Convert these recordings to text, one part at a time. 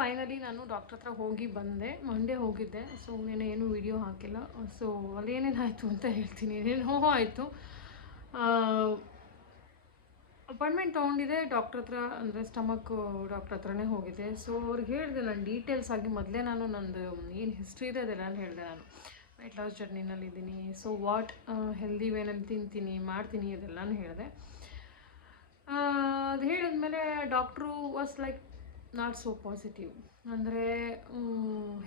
Finally ನಾನು doctor ಹತ್ರ ಹೋಗಿ ಬಂದೆ. ಮಂಡೇ ಹೋಗಿದ್ದೆ. ಸೊ ನೆನ್ನೆ ಏನೂ ವೀಡಿಯೋ ಹಾಕಿಲ್ಲ. ಸೊ ಅಲ್ಲೇನೇನಾಯಿತು ಅಂತ ಹೇಳ್ತೀನಿ. ಏನೇನೋ ಆಯಿತು. ಅಪಾಯಿಂಟ್ಮೆಂಟ್ ತೊಗೊಂಡಿದ್ದೆ ಡಾಕ್ಟ್ರ್ ಹತ್ರ, ಅಂದರೆ ಸ್ಟಮಕ್ ಡಾಕ್ಟ್ರ್ ಹತ್ರನೇ ಹೋಗಿದ್ದೆ. ಸೊ ಅವ್ರಿಗೆ ಹೇಳಿದೆ ನಾನು ಡೀಟೇಲ್ಸ್ ಆಗಿ ಮೊದಲೇ ನಂದು ಏನು ಹಿಸ್ಟ್ರಿ ಇದೆ ಅದೆಲ್ಲ ಹೇಳಿದೆ. ನಾನು ವೆಯ್ಟ್ ಲಾಸ್ ಜರ್ನಿನಲ್ಲಿದ್ದೀನಿ. ಸೊ ಹೆಲ್ದಿ ವೇನಲ್ಲಿ ತಿಂತೀನಿ ಮಾಡ್ತೀನಿ ಇದೆಲ್ಲನೂ ಹೇಳಿದೆ. ಅದು ಹೇಳಿದ್ಮೇಲೆ doctor was like not so positive. ಅಂದರೆ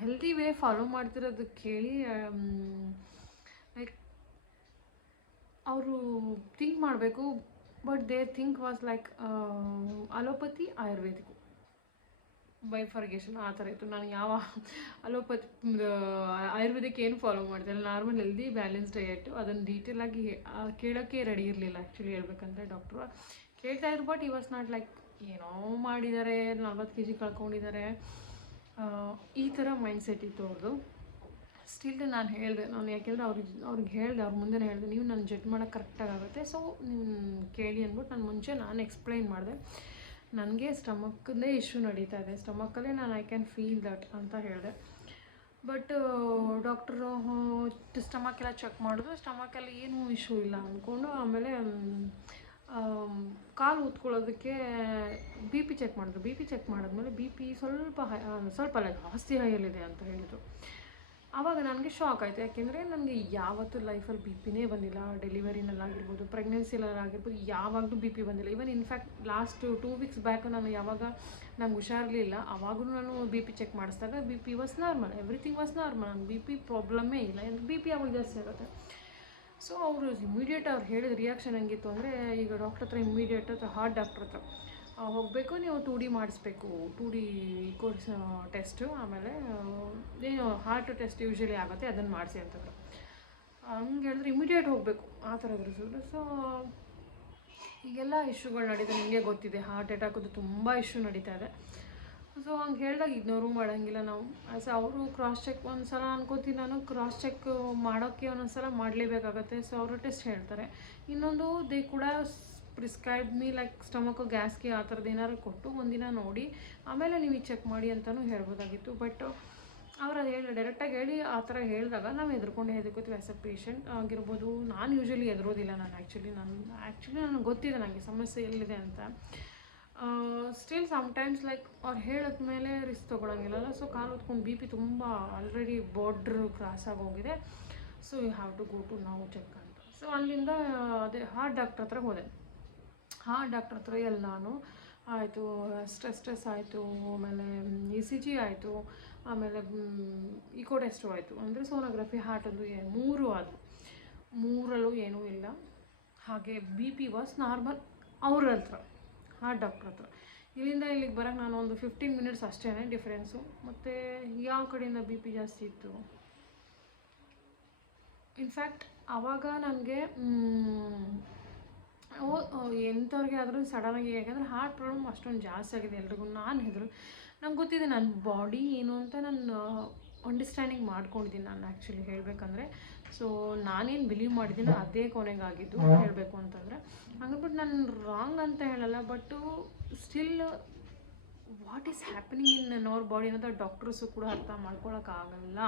ಹೆಲ್ದಿ ವೇ ಫಾಲೋ ಮಾಡ್ತಿರೋದು ಕೇಳಿ ಲೈಕ್ ಅವರು ಥಿಂಕ್ ಮಾಡಬೇಕು. But their think was like allopathy ayurvedic bifurcation ಆ ಥರ ಇತ್ತು. ನಾನು ಯಾವ ಅಲೋಪತಿ ಆಯುರ್ವೇದಿಕ್ ಏನು ಫಾಲೋ ಮಾಡ್ತಿಲ್ಲ. Normal healthy balance diet. ಅದನ್ನು ಡೀಟೇಲಾಗಿ ಕೇಳೋಕ್ಕೆ ರೆಡಿ ಇರಲಿಲ್ಲ ಆ್ಯಕ್ಚುಲಿ ಹೇಳ್ಬೇಕಂದ್ರೆ. ಡಾಕ್ಟ್ರು ಕೇಳ್ತಾಯಿದ್ರು. ಬಟ್ ಈ ವಾಸ್ ನಾಟ್ ಲೈಕ್ ಏನೋ ಮಾಡಿದ್ದಾರೆ, 40 kg ಕಳ್ಕೊಂಡಿದ್ದಾರೆ, ಈ ಥರ ಮೈಂಡ್ಸೆಟ್ ಇತ್ತು ಅವ್ರದ್ದು. ಸ್ಟಿಲ್ ನಾನು ಹೇಳಿದೆ, ನಾನು ಯಾಕೆಂದರೆ ಅವ್ರಿಗೆ ಹೇಳಿದೆ, ಅವ್ರ ಮುಂದೆ ಹೇಳಿದೆ, ನೀವು ನನ್ನ ಜಡ್ಜ್ ಮಾಡೋಕ್ಕೆ ಕರೆಕ್ಟಾಗುತ್ತೆ. ಸೊ ನೀವು ಕೇಳಿ ಅಂದ್ಬಿಟ್ಟು ನಾನು ಎಕ್ಸ್ಪ್ಲೈನ್ ಮಾಡಿದೆ. ನನಗೆ ಸ್ಟಮಕ್ಕದೇ ಇಶ್ಯೂ ನಡೀತಾ ಇದೆ, ಸ್ಟಮಕ್ಕಲ್ಲೇ ನಾನು ಐ ಕ್ಯಾನ್ ಫೀಲ್ ದಟ್ ಅಂತ ಹೇಳಿದೆ. ಬಟ್ ಡಾಕ್ಟ್ರು ಸ್ಟಮಕ್ ಎಲ್ಲ ಚೆಕ್ ಮಾಡಿದ್ರು. ಸ್ಟಮಕಲ್ಲಿ ಏನೂ ಇಶ್ಯೂ ಇಲ್ಲ ಅಂದ್ಕೊಂಡು ಆಮೇಲೆ ಕಾಲು ಊದ್ಕೊಳ್ಳೋದಕ್ಕೆ ಬಿ ಪಿ ಚೆಕ್ ಮಾಡಿದ್ರು. ಬಿ ಪಿ ಚೆಕ್ ಮಾಡಿದ್ಮೇಲೆ ಬಿ ಪಿ ಸ್ವಲ್ಪ ಅಲ್ಲ ಜಾಸ್ತಿ ಹೈಯಲ್ಲಿದೆ ಅಂತ ಹೇಳಿದರು. ಆವಾಗ ನನಗೆ ಶಾಕ್ ಆಯಿತು. ಯಾಕೆಂದರೆ ನನಗೆ ಯಾವತ್ತೂ ಲೈಫಲ್ಲಿ ಬಿ ಪಿನೇ ಬಂದಿಲ್ಲ. ಡೆಲಿವರಿನಲ್ಲಾಗಿರ್ಬೋದು, ಪ್ರೆಗ್ನೆನ್ಸಿಲಾಗಿರ್ಬೋದು, ಯಾವಾಗಲೂ ಬಿ ಪಿ ಬಂದಿಲ್ಲ. Even in fact last 2 weeks back ನಾನು ನಂಗೆ ಹುಷಾರಿರಲಿಲ್ಲ, ಆವಾಗೂ ನಾನು ಬಿ ಪಿ ಚೆಕ್ ಮಾಡಿಸಿದಾಗ B P was normal, everything was normal. ನಂಗೆ ಬಿ ಪಿ ಪ್ರಾಬ್ಲಮ್ಮೇ ಇಲ್ಲ. ಬಿ ಪಿ ಯಾವಾಗ ಜಾಸ್ತಿ ಆಗುತ್ತೆ. ಸೊ ಅವರು ಇಮಿಡಿಯೇಟ್ ಅವ್ರು ಹೇಳಿದ ರಿಯಾಕ್ಷನ್ ಹೆಂಗಿತ್ತು ಅಂದರೆ, ಈಗ ಡಾಕ್ಟ್ರ್ ಹತ್ರ ಇಮಿಡಿಯೇಟ್ ಹಾರ್ಟ್ ಡಾಕ್ಟ್ರ್ ಹತ್ರ ಹೋಗಬೇಕು, ನೀವು 2D ಮಾಡಿಸ್ಬೇಕು, 2D ಕೋರ್ಸ್ ಟೆಸ್ಟು, ಆಮೇಲೆ ಏನು ಹಾರ್ಟ್ ಟೆಸ್ಟ್ ಯೂಶ್ವಲಿ ಆಗುತ್ತೆ ಅದನ್ನು ಮಾಡಿಸಿ ಅಂತಂದ್ರು. ಹಂಗೆ ಹೇಳಿದ್ರೆ ಇಮಿಡಿಯೇಟ್ ಹೋಗಬೇಕು ಆ ಥರ ಇದ್ರು. ಸೊ ಈಗೆಲ್ಲ ಇಶ್ಯೂಗಳು ನಡೀತಾ, ನಿಮಗೆ ಗೊತ್ತಿದೆ, ಹಾರ್ಟ್ ಅಟ್ಯಾಕದು ತುಂಬ ಇಶ್ಯೂ ನಡೀತಾ ಇದೆ. ಸೊ ಹಂಗೆ ಹೇಳಿದಾಗ ಇಗ್ನೋರು ಮಾಡೋಂಗಿಲ್ಲ ನಾವು. ಅವರು ಕ್ರಾಸ್ ಚೆಕ್ ಒಂದು ಸಲ ಅನ್ಕೋತೀನಿ ನಾನು, ಕ್ರಾಸ್ ಚೆಕ್ ಮಾಡೋಕ್ಕೆ ಒಂದೊಂದು ಸಲ ಮಾಡಲೇಬೇಕಾಗತ್ತೆ. ಸೊ ಅವರು ಟೆಸ್ಟ್ ಹೇಳ್ತಾರೆ. ಇನ್ನೊಂದು ದೇ ಕೂಡ ಪ್ರಿಸ್ಕ್ರೈಬ್ ಮೀ ಲೈಕ್ ಸ್ಟಮಕ್ ಗ್ಯಾಸ್ಗೆ ಆ ಥರದ್ದು ಏನಾದ್ರು ಕೊಟ್ಟು ಒಂದಿನ ನೋಡಿ ಆಮೇಲೆ ನೀವು ಚೆಕ್ ಮಾಡಿ ಅಂತಲೂ ಹೇಳ್ಬೋದಾಗಿತ್ತು. ಬಟ್ ಅವ್ರು ಅದು ಡೈರೆಕ್ಟಾಗಿ ಹೇಳಿ ಆ ಥರ ಹೇಳಿದಾಗ ನಾವು ಹೆದರ್ಕೊಂಡೇ ಹೆದರ್ಕೋತೀವಿ. ಆ್ಯಸ್ ಎ ಪೇಷಂಟ್ ಆಗಿರ್ಬೋದು. ನಾನು ಯೂಶ್ವಲಿ ಹೆದರೋದಿಲ್ಲ. ನನಗೆ ಗೊತ್ತಿದೆ ನನಗೆ ಸಮಸ್ಯೆ ಎಲ್ಲಿದೆ ಅಂತ. ಸ್ಟಿಲ್ ಸಮ್ಟೈಮ್ಸ್ ಲೈಕ್ ಅವ್ರು ಹೇಳಿದ್ಮೇಲೆ ರಿಸ್ಕ್ ತೊಗೊಳಂಗಿಲ್ಲಲ್ಲ. ಸೊ ಕಾಲು ಹೊತ್ಕೊಂಡು ಬಿ ಪಿ ತುಂಬ ಆಲ್ರೆಡಿ ಬಾರ್ಡ್ರ್ ಕ್ರಾಸ್ ಆಗೋಗಿದೆ. So you have to go to ನಾವು ಚೆಕ್ ಅಂತ. ಸೊ ಅಲ್ಲಿಂದ ಅದೇ ಹಾರ್ಟ್ ಡಾಕ್ಟ್ರ್ ಹತ್ರ ಹೋದೆ. ಹಾರ್ಟ್ ಡಾಕ್ಟ್ರ್ ಹತ್ರ ಎಲ್ಲಾನು ಆಯಿತು, ಸ್ಟ್ರೆಸ್ ಆಯಿತು, ಆಮೇಲೆ ECG ಆಯಿತು, ಆಮೇಲೆ ಇಕೋ ಟೆಸ್ಟು ಆಯಿತು, ಅಂದರೆ ಸೋನೋಗ್ರಫಿ, ಹಾರ್ಟದ್ದು 3 ಆದವು. 3ರಲ್ಲೂ ಏನೂ ಇಲ್ಲ. ಹಾಗೆ ಬಿ ಪಿ ವಾಸ್ ನಾರ್ಮಲ್ ಅವ್ರ ಹತ್ರ, ಹಾರ್ಟ್ ಡಾಕ್ಟ್ರ್ ಹತ್ರ. ಇಲ್ಲಿಂದ ಇಲ್ಲಿಗೆ ಬರೋಕ್ಕೆ ನಾನು ಒಂದು 15 minutes ಅಷ್ಟೇ ಡಿಫ್ರೆನ್ಸು. ಮತ್ತು ಯಾವ ಕಡೆಯಿಂದ ಬಿ ಪಿ ಜಾಸ್ತಿ ಇತ್ತು, ಇನ್ಫ್ಯಾಕ್ಟ್ ಆವಾಗ ನನಗೆ ಎಂಥವ್ರಿಗೆ ಆದರೂ ಸಡನ್ನಾಗಿ, ಯಾಕೆಂದರೆ ಹಾರ್ಟ್ ಪ್ರಾಬ್ಲಮ್ ಅಷ್ಟೊಂದು ಜಾಸ್ತಿ ಆಗಿದೆ ಎಲ್ರಿಗೂ. ನಂಗೆ ಗೊತ್ತಿದೆ ನನ್ನ ಬಾಡಿ ಏನು ಅಂತ ನಾನು ಅಂಡರ್ಸ್ಟ್ಯಾಂಡಿಂಗ್ ಮಾಡ್ಕೊಂಡಿದ್ದೀನಿ ನಾನು ಆ್ಯಕ್ಚುಲಿ ಹೇಳಬೇಕಂದ್ರೆ. ಸೊ ನಾನೇನು ಬಿಲೀವ್ ಮಾಡಿದ್ದೀನಿ ಅದೇ ಕೊನೆಗಾಗಿದ್ದು ಹೇಳಬೇಕು ಅಂತಂದರೆ. ಹಂಗಬಿಟ್ಟು ನಾನು ರಾಂಗ್ ಅಂತ ಹೇಳಲ್ಲ. But still what is happening in our body ಅನ್ನೋದು ಡಾಕ್ಟರ್ಸು ಕೂಡ ಅರ್ಥ ಮಾಡ್ಕೊಳಕ್ಕಾಗಲ್ಲ.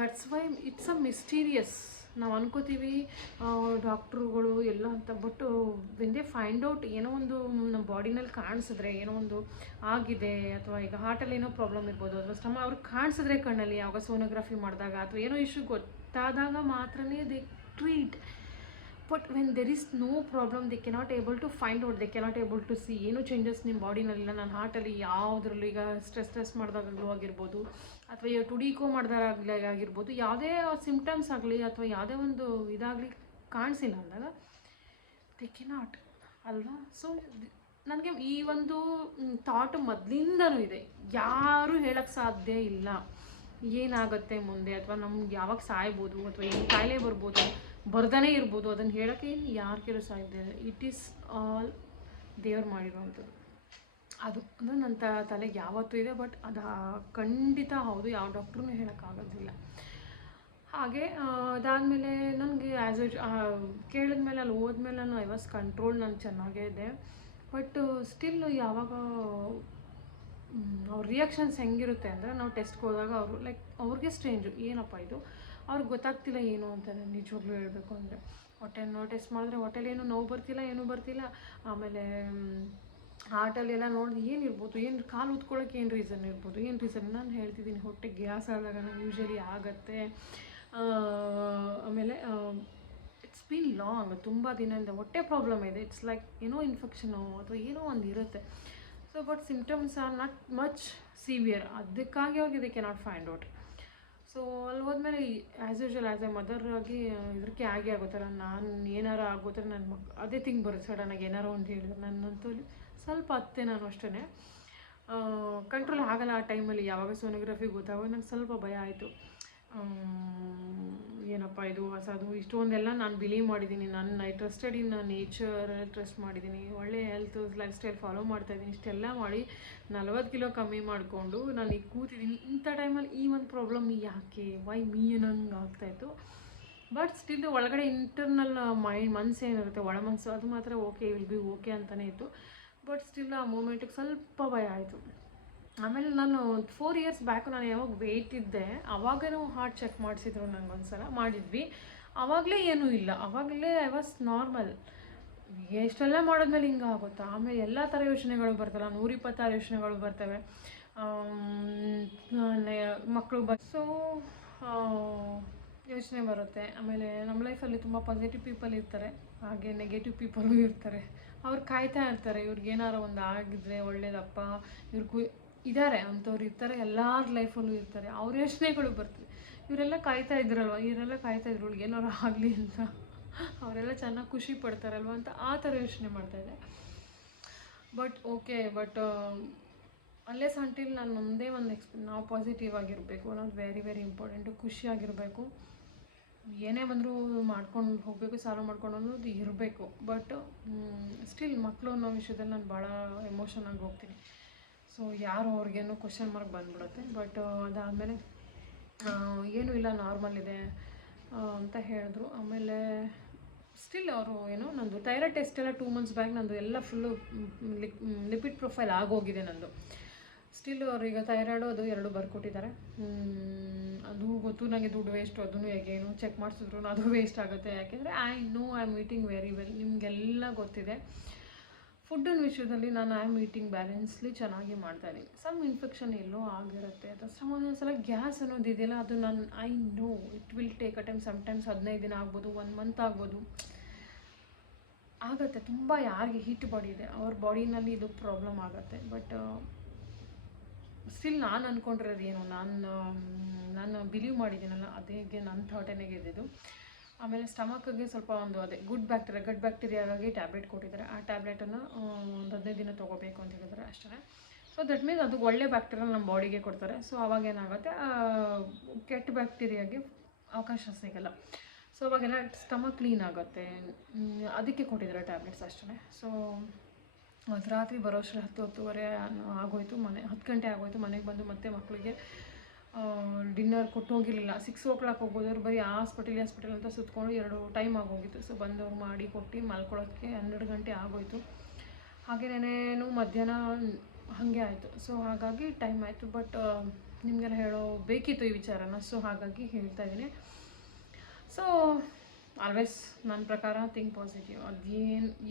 That's why it's a mysterious. ನಾವು ಅನ್ಕೋತೀವಿ ಡಾಕ್ಟ್ರುಗಳು ಎಲ್ಲ ಅಂತ. But when they find out ಏನೋ ಒಂದು ನಮ್ಮ ಬಾಡಿನಲ್ಲಿ ಕಾಣಿಸಿದ್ರೆ ಏನೋ ಒಂದು ಆಗಿದೆ, ಅಥವಾ ಈಗ ಹಾರ್ಟಲ್ಲಿ ಏನೋ ಪ್ರಾಬ್ಲಮ್ ಇರ್ಬೋದು, ಅಥವಾ ಅವ್ರಿಗೆ ಕಾಣಿಸಿದ್ರೆ ಕಣ್ಣಲ್ಲಿ ಯಾವಾಗ ಸೋನೋಗ್ರಫಿ ಮಾಡಿದಾಗ ಅಥವಾ ಏನೋ ಇಶ್ಯೂ ಗೊತ್ತಾದಾಗ ಮಾತ್ರನೇ they treat. But when there is no problem they cannot able to find out, they cannot able to see ಏನೂ ಚೇಂಜಸ್ ನಿಮ್ಮ ಬಾಡಿನಲ್ಲಿಲ್ಲ. ನನ್ನ ಹಾರ್ಟಲ್ಲಿ ಯಾವುದ್ರಲ್ಲೂ ಈಗ ಸ್ಟ್ರೆಸ್ ಮಾಡಿದಾಗಲೂ ಆಗಿರ್ಬೋದು, ಅಥವಾ ಈಗ ಟುಡಿಕೋ ಮಾಡಿದಾಗಲೇ ಆಗಿರ್ಬೋದು, ಯಾವುದೇ ಸಿಮ್ಟಮ್ಸ್ ಆಗಲಿ ಅಥವಾ ಯಾವುದೇ ಒಂದು ಇದಾಗಲಿ ಕಾಣಿಸಿಲ್ಲ ಅಂದಾಗ ದೇ ಕೆನಾಟ್ ಅಲ್ವಾ. ಸೊ ನನಗೆ ಈ ಒಂದು ಥಾಟ್ ಮೊದಲಿಂದನೂ ಇದೆ. ಯಾರೂ ಹೇಳೋಕ್ಕೆ ಸಾಧ್ಯ ಇಲ್ಲ ಏನಾಗುತ್ತೆ ಮುಂದೆ, ಅಥವಾ ನಮ್ಗೆ ಯಾವಾಗ ಸಾಯ್ಬೋದು, ಅಥವಾ ಏನು ಕಾಯಿಲೆ ಬರ್ಬೋದು, ಬರ್ದೇ ಇರ್ಬೋದು. ಅದನ್ನು ಹೇಳೋಕ್ಕೆ ಯಾರು ಕೇಳೋ ಸಾಧ್ಯ ಇದೆ. ಇಟ್ ಈಸ್ ಆಲ್ ದೇವ್ರು ಮಾಡಿರೋವಂಥದ್ದು. ಅದು ಅಂದರೆ ನನ್ನ ತಲೆಗೆ ಯಾವತ್ತೂ ಇದೆ. ಬಟ್ ಅದು ಖಂಡಿತ ಹೌದು, ಯಾವ ಡಾಕ್ಟ್ರೂ ಹೇಳೋಕ್ಕಾಗೋದಿಲ್ಲ. ಹಾಗೆ ಅದಾದಮೇಲೆ ನನಗೆ ಕೇಳಿದ್ಮೇಲೆ ಅಲ್ಲಿ ಹೋದ್ಮೇಲೆ ನಾನು ಐ ವಾಸ್ ಕಂಟ್ರೋಲ್, ನಾನು ಚೆನ್ನಾಗೇ ಇದೆ. ಬಟ್ ಸ್ಟಿಲ್ ಯಾವಾಗ ಅವ್ರ ರಿಯಾಕ್ಷನ್ಸ್ ಹೆಂಗಿರುತ್ತೆ ಅಂದರೆ ನಾವು ಟೆಸ್ಟ್ಗೆ ಹೋದಾಗ ಅವರು ಲೈಕ್ ಅವ್ರಿಗೆ ಸ್ಟ್ರೇಂಜು, ಏನಪ್ಪ ಇದು ಅವ್ರಿಗೆ ಗೊತ್ತಾಗ್ತಿಲ್ಲ ಏನು ಅಂತ ನಿಜವಾಗ್ಲೂ ಹೇಳಬೇಕು ಅಂದರೆ. ಹೊಟ್ಟೆನೋ ಟೆಸ್ಟ್ ಮಾಡಿದ್ರೆ ಹೊಟ್ಟೆಲಿ ನೋವು ಬರ್ತಿಲ್ಲ, ಏನೂ ಬರ್ತಿಲ್ಲ. ಆಮೇಲೆ ಹಾರ್ಟಲ್ಲೆಲ್ಲ ನೋಡಿದ್ರೆ ಏನಿರ್ಬೋದು, ಏನು ಕಾಲು ಉತ್ಕೊಳ್ಳೋಕೆ ಏನು ರೀಸನ್ ಇರ್ಬೋದು, ಏನು ರೀಸನ್ ನಾನು ಹೇಳ್ತಿದ್ದೀನಿ. ಹೊಟ್ಟೆ ಗ್ಯಾಸ್ ಆದಾಗ ನಂಗೆ ಯೂಶ್ವಲಿ ಆಗುತ್ತೆ. ಆಮೇಲೆ ಇಟ್ಸ್ ಬೀನ್ ಲಾಂಗ್, ತುಂಬ ದಿನದಿಂದ ಹೊಟ್ಟೆ ಪ್ರಾಬ್ಲಮ್ ಇದೆ. ಇಟ್ಸ್ ಲೈಕ್ ಏನೋ ಇನ್ಫೆಕ್ಷನು ಅಥವಾ ಏನೋ ಒಂದು ಇರುತ್ತೆ. So but symptoms are not much severe, ಅದಕ್ಕಾಗಿ ಅವ್ರಿಗೆ they cannot find out. So ಅಲ್ಲಿ ಹೋದ್ಮೇಲೆ as usual as a mother ಆಗಿ ಇದಕ್ಕೆ ಆಗೋತ್ತರ ನಾನು ಏನಾರು ಆಗೋತ್ತರ ನನ್ನ ಅದೇ ಥಿಂಗ್ ಬರುತ್ತೆ ಸಡನ್ನಾಗಿ ಏನಾರು ಅಂತ ಹೇಳಿದ್ರೆ ನನ್ನಂತೂ ಸ್ವಲ್ಪ ಅತ್ತೆ ನಾನು ಅಷ್ಟೇ ಕಂಟ್ರೋಲ್ ಆಗಲ್ಲ ಆ ಟೈಮಲ್ಲಿ. ಯಾವಾಗ ಸೋನೋಗ್ರಫಿ ಗೊತ್ತಾಗ ನಂಗೆ ಸ್ವಲ್ಪ ಭಯ ಆಯಿತು. ಏನಪ್ಪ ಇದು ಹೊಸದು, ಇಷ್ಟೊಂದೆಲ್ಲ ನಾನು ಬಿಲೀವ್ ಮಾಡಿದ್ದೀನಿ. I trusted in nature, trust ಮಾಡಿದ್ದೀನಿ, ಒಳ್ಳೆ ಹೆಲ್ತ್ ಲೈಫ್ ಸ್ಟೈಲ್ ಫಾಲೋ ಮಾಡ್ತಾಯಿದ್ದೀನಿ. ಇಷ್ಟೆಲ್ಲ ಮಾಡಿ 40 ಕಿಲೋ ಕಮ್ಮಿ ಮಾಡಿಕೊಂಡು ನಾನು ಈಗ ಕೂತಿದ್ದೀನಿ. ಇಂಥ ಟೈಮಲ್ಲಿ ಈ ಒಂದು ಪ್ರಾಬ್ಲಮ್ ಯಾಕೆ, ವೈ ಮೀ ಅನ್ನಂಗೆ ಆಗ್ತಾಯಿತ್ತು. ಬಟ್ ಸ್ಟಿಲ್ ಒಳಗಡೆ ಇಂಟರ್ನಲ್ ಮನಸ್ಸು ಏನಿರುತ್ತೆ, ಒಳ ಮನಸ್ಸು, ಅದು ಮಾತ್ರ ಓಕೆ ವಿಲ್ ಬಿ ಓಕೆ ಅಂತಲೇ ಇತ್ತು. ಬಟ್ ಸ್ಟಿಲ್ ಆ ಮೂಮೆಂಟಿಗೆ ಸ್ವಲ್ಪ ಭಯ ಆಯಿತು. ಆಮೇಲೆ ನಾನು 4 ಇಯರ್ಸ್ ಬ್ಯಾಕು ನಾನು ಯಾವಾಗ ವೆಯ್ಟ್ ಇದ್ದೆ ಆವಾಗಲೂ ಹಾರ್ಟ್ ಚೆಕ್ ಮಾಡಿಸಿದ್ರು ನನಗೊಂದ್ಸಲ, ಮಾಡಿದ್ವಿ. ಆವಾಗಲೇ ಏನೂ ಇಲ್ಲ, ಆವಾಗಲೇ ಐ ವಾಸ್ ನಾರ್ಮಲ್. ಎಷ್ಟೆಲ್ಲ ಮಾಡಿದ್ಮೇಲೆ ಹಿಂಗೆ ಆಗುತ್ತಾ. ಆಮೇಲೆ ಎಲ್ಲ ಥರ ಯೋಚನೆಗಳು ಬರ್ತಲ್ಲ, 126 ಯೋಚನೆಗಳು ಬರ್ತವೆ. ಮಕ್ಕಳು ಸೊ ಯೋಚನೆ ಬರುತ್ತೆ. ಆಮೇಲೆ ನಮ್ಮ ಲೈಫಲ್ಲಿ ತುಂಬ ಪಾಸಿಟಿವ್ ಪೀಪಲ್ ಇರ್ತಾರೆ, ಹಾಗೆ ನೆಗೆಟಿವ್ ಪೀಪಲು ಇರ್ತಾರೆ. ಅವ್ರು ಕಾಯ್ತಾ ಇರ್ತಾರೆ, ಇವ್ರಿಗೇನಾರು ಒಂದು ಆಗಿದ್ರೆ ಒಳ್ಳೇದಪ್ಪ, ಇವ್ರಿಗೂ ಇದ್ದಾರೆ ಅಂಥವ್ರು ಇರ್ತಾರೆ, ಎಲ್ಲರ ಲೈಫಲ್ಲೂ ಇರ್ತಾರೆ. ಅವ್ರ ಯೋಚನೆಗಳು ಬರ್ತವೆ. ಇವರೆಲ್ಲ ಕಾಯ್ತಾ ಇದ್ರಲ್ವ, ಇವರೆಲ್ಲ ಕಾಯ್ತಾ ಇದ್ರು ಇವ್ಳಿಗೆ ಏನಾರು ಆಗಲಿ ಅಂತ, ಅವರೆಲ್ಲ ಚೆನ್ನಾಗಿ ಖುಷಿ ಪಡ್ತಾರಲ್ವ ಅಂತ ಆ ಥರ ಯೋಚನೆ ಮಾಡ್ತಾಯಿದ್ದೆ. ಬಟ್ ಓಕೆ, ಬಟ್ ಅಲ್ಲೇ ಸಂಟಿಲ್ ನಾನು ಒಂದೇ ಒಂದು ನಾವು ಪಾಸಿಟಿವ್ ಆಗಿರಬೇಕು, ನಾವು ವೆರಿ ವೆರಿ ಇಂಪಾರ್ಟೆಂಟು. ಖುಷಿಯಾಗಿರಬೇಕು, ಏನೇ ಬಂದರೂ ಮಾಡ್ಕೊಂಡು ಹೋಗಬೇಕು, ಸಾಲ್ವ್ ಮಾಡ್ಕೊಂಡು ಅನ್ನೋದು ಇರಬೇಕು. ಬಟ್ ಸ್ಟಿಲ್ ಮಕ್ಕಳು ಅನ್ನೋ ವಿಷಯದಲ್ಲಿ ನಾನು ಭಾಳ ಎಮೋಷನ್ ಆಗಿ ಹೋಗ್ತೀನಿ. ಸೊ ಯಾರು ಅವ್ರಿಗೇನೋ ಕ್ವಶನ್ ಮಾರ್ಕ್ ಬಂದ್ಬಿಡುತ್ತೆ. ಬಟ್ ಅದಾದಮೇಲೆ ಏನೂ ಇಲ್ಲ, ನಾರ್ಮಲ್ ಇದೆ ಅಂತ ಹೇಳಿದ್ರು. ಆಮೇಲೆ ಸ್ಟಿಲ್ ಅವರು ನಂದು ಥೈರಾಯ್ಡ್ ಟೆಸ್ಟ್ ಎಲ್ಲ 2 ಮಂತ್ಸ್ ಬ್ಯಾಕ್ ನಂದು ಎಲ್ಲ ಫುಲ್ಲು ಲಿಪಿಡ್ ಪ್ರೊಫೈಲ್ ಆಗೋಗಿದೆ ನಂದು. ಸ್ಟಿಲ್ ಅವ್ರೀಗ ಥೈರಾಯ್ಡು ಅದು 2 ಬರ್ಕೊಟ್ಟಿದ್ದಾರೆ. ಅದು ಗೊತ್ತು ನನಗೆ, ದುಡ್ಡು ವೇಸ್ಟು, ಅದನ್ನು ಹೇಗೇನು ಚೆಕ್ ಮಾಡಿಸಿದ್ರು ಅದು ವೇಸ್ಟ್ ಆಗುತ್ತೆ. ಯಾಕೆಂದರೆ I am eating very well, ನಿಮಗೆಲ್ಲ ಗೊತ್ತಿದೆ. ಫುಡ್ಡಿನ ವಿಷಯದಲ್ಲಿ ನಾನು ಐ ಆಮ್ ಈಟಿಂಗ್ ಬ್ಯಾಲೆನ್ಸ್ಲಿ ಚೆನ್ನಾಗಿ ಮಾಡ್ತಾಯಿದ್ದೀನಿ. ಸಮ್ ಇನ್ಫೆಕ್ಷನ್ ಎಲ್ಲೋ ಆಗಿರುತ್ತೆ, ಅಥವಾ ಒಂದೊಂದ್ಸಲ ಗ್ಯಾಸ್ ಅನ್ನೋದು ಇದೆಯಲ್ಲ, ಅದು ನಾನು I know it will take a time. Sometimes 15 ದಿನ ಆಗ್ಬೋದು, 1 ಮಂತ್ ಆಗ್ಬೋದು, ಆಗುತ್ತೆ. ತುಂಬ ಯಾರಿಗೆ ಹೀಟ್ ಬಾಡಿ ಇದೆ ಅವ್ರ ಬಾಡಿನಲ್ಲಿ ಇದು ಪ್ರಾಬ್ಲಮ್ ಆಗುತ್ತೆ. ಬಟ್ ಸ್ಟಿಲ್ ನಾನು ಅಂದ್ಕೊಂಡಿರೋದು ಏನು, ನಾನು ಬಿಲೀವ್ ಮಾಡಿದ್ದೀನಲ್ಲ, ಅದೇ ನನ್ನ ಥಾಟೇನೆ ಗೆದ್ದಿದ್ದು. ಆಮೇಲೆ ಸ್ಟಮಕ್ಗೆ ಸ್ವಲ್ಪ ಒಂದು ಅದೇ ಗಟ್ ಬ್ಯಾಕ್ಟೀರಿಯಾಗಾಗಿ ಟ್ಯಾಬ್ಲೆಟ್ ಕೊಟ್ಟಿದ್ದಾರೆ. ಆ ಟ್ಯಾಬ್ಲೆಟನ್ನು ಒಂದು 15 ದಿನ ತೊಗೋಬೇಕು ಅಂತ ಹೇಳಿದ್ದಾರೆ ಅಷ್ಟೇ. ಸೊ ದಟ್ ಮೀನ್ಸ್ ಅದು ಒಳ್ಳೆ ಬ್ಯಾಕ್ಟೀರಿಯಲ್ ನಮ್ಮ ಬಾಡಿಗೆ ಕೊಡ್ತಾರೆ. ಸೊ ಅವಾಗ ಏನಾಗುತ್ತೆ, ಕೆಟ್ಟ ಬ್ಯಾಕ್ಟೀರಿಯಾಗೆ ಅವಕಾಶ ಸಿಗಲ್ಲ. ಸೊ ಅವಾಗೆಲ್ಲ ಸ್ಟಮಕ್ ಕ್ಲೀನ್ ಆಗುತ್ತೆ, ಅದಕ್ಕೆ ಕೊಟ್ಟಿದ್ದಾರೆ ಟ್ಯಾಬ್ಲೆಟ್ಸ್ ಅಷ್ಟೇ. ಸೊ ಅದು ರಾತ್ರಿ ಬರೋಷ್ಟರಲ್ಲಿ 10-10:30 ಆಗೋಯ್ತು. 10 ಗಂಟೆ ಆಗೋಯ್ತು. ಮನೆಗೆ ಬಂದು ಮತ್ತೆ ಮಕ್ಕಳಿಗೆ ಡಿನ್ನರ್ ಕೊಟ್ಟು ಹೋಗಿರಲಿಲ್ಲ. 6 o'clock ಹೋಗೋದವ್ರು ಬರೀ ಹಾಸ್ಪಿಟಲ್ ಅಂತ ಸುತ್ಕೊಂಡು 2 ಟೈಮ್ ಆಗೋಗಿತ್ತು. ಸೊ ಬಂದವ್ರು ಮಾಡಿ ಕೊಟ್ಟು ಮಲ್ಕೊಳ್ಳೋಕ್ಕೆ 12 ಗಂಟೆ ಆಗೋಯ್ತು. ಹಾಗೇನೇನು ಮಧ್ಯಾಹ್ನ ಹಾಗೆ ಆಯಿತು. ಸೊ ಹಾಗಾಗಿ ಟೈಮ್ ಆಯಿತು. ಬಟ್ ನಿಮಗೆಲ್ಲ ಬೇಕಿತ್ತು ಈ ವಿಚಾರನ, ಸೊ ಹಾಗಾಗಿ ಹೇಳ್ತಾ ಇದ್ದೀನಿ. ಸೊ ಆಲ್ವೇಸ್ ನನ್ನ ಪ್ರಕಾರ ಥಿಂಕ್ ಪಾಸಿಟಿವ್.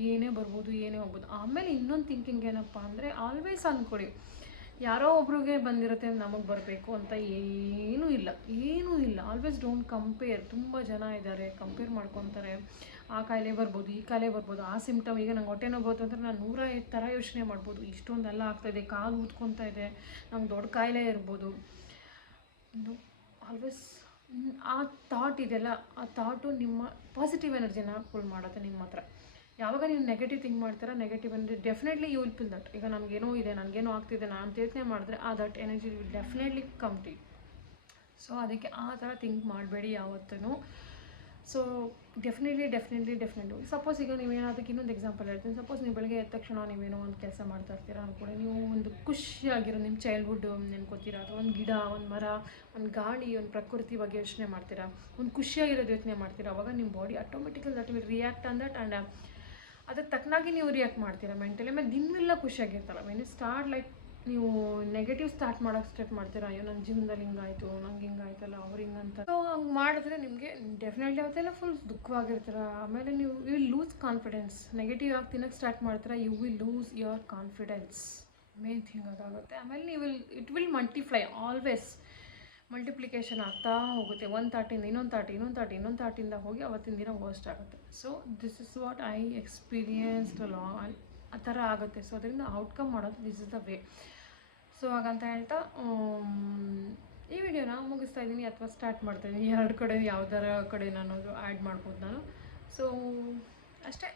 ಏನೇ ಬರ್ಬೋದು, ಏನೇ ಹೋಗ್ಬೋದು. ಆಮೇಲೆ ಇನ್ನೊಂದು ಥಿಂಕಿಂಗ್ ಏನಪ್ಪ ಅಂದರೆ, ಆಲ್ವೇಸ್ ಅಂದ್ಕೊಡಿ, ಯಾರೋ ಒಬ್ರಿಗೆ ಬಂದಿರುತ್ತೆ ನಮಗೆ ಬರಬೇಕು ಅಂತ ಏನೂ ಇಲ್ಲ. Always don't compare. ತುಂಬ ಜನ ಇದ್ದಾರೆ, ಕಂಪೇರ್ ಮಾಡ್ಕೊತಾರೆ. ಆ ಕಾಯಿಲೆ ಬರ್ಬೋದು, ಈ ಕಾಯಿಲೆ ಬರ್ಬೋದು, ಆ ಸಿಮ್ಟಮ್. ಈಗ ನಂಗೆ ಹೊಟ್ಟೆ ನೋವು ಬರ್ತು ಅಂದರೆ ನಾನು 100 ಥರ ಯೋಚನೆ ಮಾಡ್ಬೋದು. ಇಷ್ಟೊಂದೆಲ್ಲ ಆಗ್ತಾಯಿದೆ, ಕಾಲು ಊದ್ಕೊತಾ ಇದೆ, ನಮ್ಗೆ ದೊಡ್ಡ ಕಾಯಿಲೆ ಇರ್ಬೋದು. ಆಲ್ವೇಸ್ ಆ ಥಾಟ್ ಇದೆಯಲ್ಲ, ಆ ಥಾಟು ನಿಮ್ಮ ಪಾಸಿಟಿವ್ ಎನರ್ಜಿನ ಫುಲ್ ಮಾಡುತ್ತೆ ನಿಮ್ಮ ಹತ್ರ. ಯಾವಾಗ ನೀವು ನೆಗೆಟಿವ್ ಥಿಂಕ್ ಮಾಡ್ತೀರಾ, ನೆಗೆಟಿವ್ ಅಂದರೆ definitely you will feel that. ಈಗ ನನಗೇನೋ ಇದೆ, ನನಗೇನೋ ಆಗ್ತಿದೆ, ನಾನು ಯೋಚನೆ ಮಾಡಿದ್ರೆ ಆ that energy will definitely come to you. So ಅದಕ್ಕೆ ಆ ಥರ ಥಿಂಕ್ ಮಾಡಬೇಡಿ ಯಾವತ್ತೂ. ಸೊ ಡೆಫಿನೆಟ್ಲಿ ಸಪೋಸ್ ಈಗ ನೀವೇನಾದಕ್ಕೆ ಇನ್ನೊಂದು ಎಕ್ಸಾಂಪಲ್ ಹೇಳ್ತೀನಿ. ಸಪೋಸ್ ನೀವು ಬೆಳಗ್ಗೆ ಎದ್ದ ತಕ್ಷಣ ನೀವೇನೋ ಒಂದು ಕೆಲಸ ಮಾಡ್ತಾ ಇರ್ತೀರಾ ಅಂದ್ಕೊಳ್ಳಿ, ನೀವು ಒಂದು ಖುಷಿಯಾಗಿರೋ ನಿಮ್ಮ ಚೈಲ್ಡ್ಹುಡ್ ನೆನ್ಕೋತೀರಾ, ಅಥವಾ ಒಂದು ಗಿಡ, ಒಂದು ಮರ, ಒಂದು ಗಾಳಿ, ಒಂದು ಪ್ರಕೃತಿ ಬಗ್ಗೆ ಯೋಚನೆ ಮಾಡ್ತೀರಾ, ಒಂದು ಖುಷಿಯಾಗಿರೋದು ಯೋಚನೆ ಮಾಡ್ತೀರಾ. ಅವಾಗ ನಿಮ್ಮ body ಆಟೋಮೆಟಿಕಲ್ that will react on that. And ಅದಕ್ಕೆ ತಕ್ಕನಾಗಿ ನೀವು ರಿಯಾಕ್ಟ್ ಮಾಡ್ತೀರಾ ಮೆಂಟಲಿ. ಆಮೇಲೆ ದಿನವೆಲ್ಲ ಖುಷಿಯಾಗಿರ್ತಲ್ಲ. ವೆನ್ ಯು ಸ್ಟಾರ್ಟ್ ಲೈಕ್ ನೀವು ನೆಗೆಟಿವ್ ಸ್ಟಾರ್ಟ್ ಮಾಡ್ತೀರಾ, ಅಯ್ಯೋ ನನ್ನ ಜೀವನದಲ್ಲಿ ಹಿಂಗಾಯಿತು, ನಂಗೆ ಹಿಂಗಾಯ್ತಲ್ಲ, ಅವ್ರು ಹಿಂಗಂತ. ಸೊ ಹಂಗೆ ಮಾಡಿದ್ರೆ ನಿಮಗೆ ಡೆಫಿನೆಟ್ಲಿ ಅವತ್ತೆಲ್ಲ ಫುಲ್ ದುಃಖವಾಗಿರ್ತೀರ. ಆಮೇಲೆ ನೀವು ವಿಲ್ ಲೂಸ್ ಕಾನ್ಫಿಡೆನ್ಸ್. ನೆಗೆಟಿವ್ ಆಗಿ ತಿನ್ನೋಕ್ಕೆ ಸ್ಟಾರ್ಟ್ ಮಾಡ್ತೀರಾ, you will lose your confidence. Main thing ಅದಾಗುತ್ತೆ. ಆಮೇಲೆ ನೀವು it will multiply, always multiplication ಆಗ್ತಾ ಹೋಗುತ್ತೆ. ಒಂದು ತಾಟಿಂದ ಇನ್ನೊಂದು ತಾಟಿಂದ ಹೋಗಿ ಅವತ್ತಿನ ದಿನ ವರ್ಸ್ಟ್ ಆಗುತ್ತೆ. So this is what I experienced long, ಆ ಥರ ಆಗುತ್ತೆ. ಸೊ ಅದರಿಂದ ಔಟ್ಕಮ್ ಮಾಡೋದು this is the way. So ಹಾಗಂತ ಹೇಳ್ತಾ ಈ ವಿಡಿಯೋನ ಮುಗಿಸ್ತಾ ಇದ್ದೀನಿ, ಅಥವಾ ಸ್ಟಾರ್ಟ್ ಮಾಡ್ತಾಯಿದ್ದೀನಿ. ಎರಡು ಕಡೆ ಯಾವ್ದಾರ ಕಡೆ ನಾನು ಆ್ಯಡ್ ಮಾಡ್ಬೋದು ನಾನು. ಸೊ ಅಷ್ಟೇ.